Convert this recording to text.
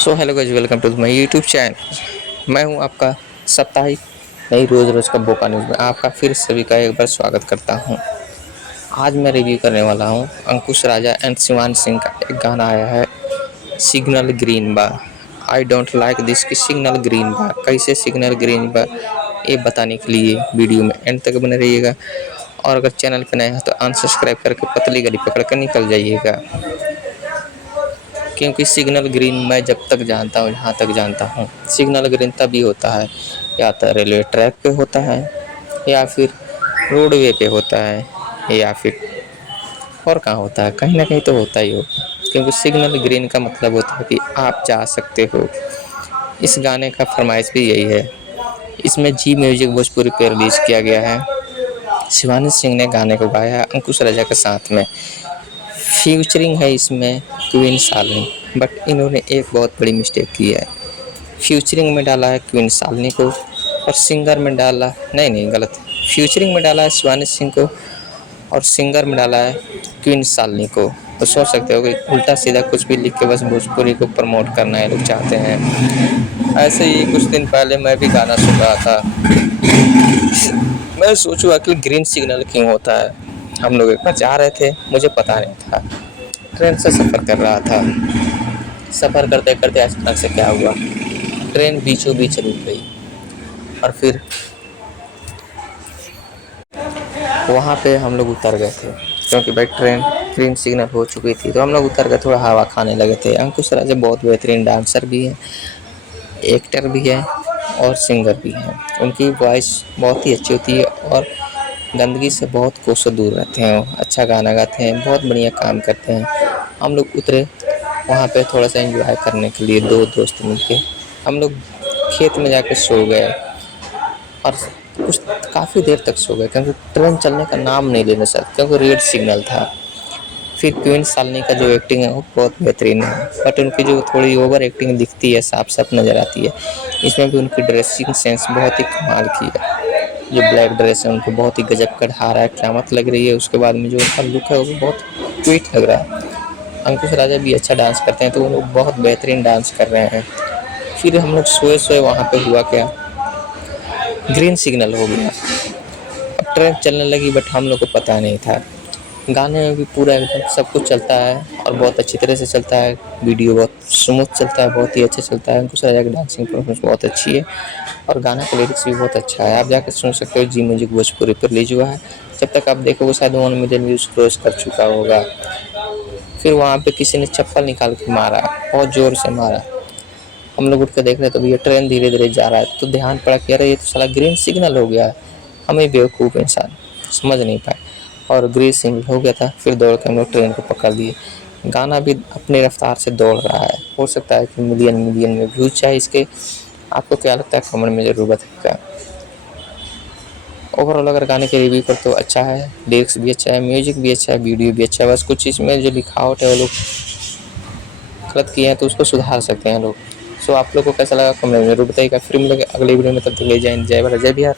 So hello guys, welcome to my YouTube channel. मैं हूं आपका साप्ताहिक नई रोज़ का बोका न्यूज़ में आपका फिर सभी का एक बार स्वागत करता हूं। आज मैं रिव्यू करने वाला हूं अंकुश राजा एंड शिवान सिंह का एक गाना आया है, सिग्नल ग्रीन बा। आई डोंट लाइक दिस की सिग्नल ग्रीन बा, कैसे सिग्नल ग्रीन बा ये बताने के लिए वीडियो में एंड तक बने रहिएगा। और अगर चैनल पर नए हैं तो अनसब्सक्राइब करके पतली गली पकड़ कर निकल जाइएगा, क्योंकि सिग्नल ग्रीन मैं जब तक जानता हूँ, जहाँ तक जानता हूँ, सिग्नल ग्रीन तभी होता है या तो रेलवे ट्रैक पे होता है या फिर रोडवे पे होता है या फिर और कहाँ होता है, कहीं ना कहीं तो होता ही होगा। क्योंकि सिग्नल ग्रीन का मतलब होता है कि आप जा सकते हो। इस गाने का फरमाइश भी यही है। इसमें जी म्यूजिक भोजपुरी पे रिलीज किया गया है। शिवानी सिंह ने गाने को गाया है अंकुश राजा के साथ में। फ्यूचरिंग है इसमें क्वीन सालनी, बट इन्होंने एक बहुत बड़ी मिस्टेक की है। फ्यूचरिंग में डाला है क्वीन सालनी को और सिंगर में डाला नहीं गलत। फ्यूचरिंग में डाला है शिवानी सिंह को और सिंगर में डाला है क्वीन सालनी को। तो सोच सकते हो कि उल्टा सीधा कुछ भी लिख के बस भोजपुरी को प्रमोट करना है लोग चाहते हैं। ऐसे ही कुछ दिन पहले मैं भी गाना सुन रहा था। मैं सोचूं कि ग्रीन सिग्नल क्यों होता है। हम लोग एक बार जा रहे थे, मुझे पता नहीं था, ट्रेन से सफ़र कर रहा था। सफ़र करते करते अचानक से क्या हुआ, ट्रेन बीचों बीच रुक गई और फिर वहाँ पे हम लोग उतर गए थे, क्योंकि भाई ट्रेन ग्रीन सिग्नल हो चुकी थी। तो हम लोग उतर गए, थोड़ा हवा खाने लगे थे। अंकुश राजा बहुत बेहतरीन डांसर भी है, एक्टर भी है और सिंगर भी है। उनकी वॉइस बहुत ही अच्छी होती है और गंदगी से बहुत कोसों दूर रहते हैं। वो अच्छा गाना गाते हैं, बहुत बढ़िया काम करते हैं। हम लोग उतरे वहाँ पे थोड़ा सा एंजॉय करने के लिए, दो दोस्त मिलके हम लोग खेत में जाके सो गए और कुछ काफ़ी देर तक सो गए, क्योंकि ट्रेन चलने का नाम नहीं लेना चाहती, क्योंकि रेड सिग्नल था। फिर क्वीन सालनी का जो एक्टिंग है वो बहुत बेहतरीन है, बट उनकी जो थोड़ी ओवर एक्टिंग दिखती है, साफ साफ नज़र आती है। इसमें भी उनकी ड्रेसिंग सेंस बहुत ही कमाल की है। जो ब्लैक ड्रेस है उनको बहुत ही गजब का ढा रहा है, क़यामत लग रही है। उसके बाद में जो उनका लुक है वो बहुत क्यूट लग रहा है। अंकुश राजा भी अच्छा डांस करते हैं, तो वो लोग बहुत बेहतरीन डांस कर रहे हैं। फिर हम लोग सोए सोए वहाँ पे हुआ क्या, ग्रीन सिग्नल हो गया। अब ट्रेन चलने लगी, बट हम लोग को पता नहीं था। गाने में भी पूरा एकदम सब कुछ चलता है और बहुत अच्छी तरह से चलता है। वीडियो बहुत स्मूथ चलता है, बहुत ही अच्छा चलता है। अंकुश राजा की डांसिंग परफॉर्मेंस बहुत अच्छी है और गाना का लिरिक्स भी बहुत अच्छा है। आप जाकर सुन सकते हो, जी म्यूजिक भोजपुरी पर रिलीज हुआ है। जब तक आप देखोगे शायद 1 मिलियन व्यूज़ क्रॉस कर चुका होगा। फिर वहाँ पे किसी ने चप्पल निकाल के मारा, बहुत ज़ोर से मारा। हम लोग उठ के देख रहे तो भैया ट्रेन धीरे धीरे जा रहा है, तो ध्यान पड़ा कि अरे ये तो साला ग्रीन सिग्नल हो गया है। हमें बेवकूफ़ इंसान समझ नहीं पाए और ग्रीन सिग्नल हो गया था। फिर दौड़ के हम लोग ट्रेन को पकड़ लिए। गाना भी अपनी रफ्तार से दौड़ रहा है। हो सकता है कि मिलियन मिलियन में व्यूज़ चाहे इसके। आपको क्या लगता है, कमेंट में ज़रूर बताइएगा। ओवरऑल अगर गाने के रिव्यू पर तो अच्छा है, लिरिक्स भी अच्छा है, म्यूजिक भी अच्छा है, वीडियो भी अच्छा है। बस कुछ इसमें जो लिखावट है वो लोग गलत किए हैं, तो उसको सुधार सकते हैं लोग। सो आप लोग को कैसा लगा कमेंट में ज़रूर बताइएगा। फिर मिलेंगे अगले वीडियो में, तब तक ले जाए जय भारत जय बिहार।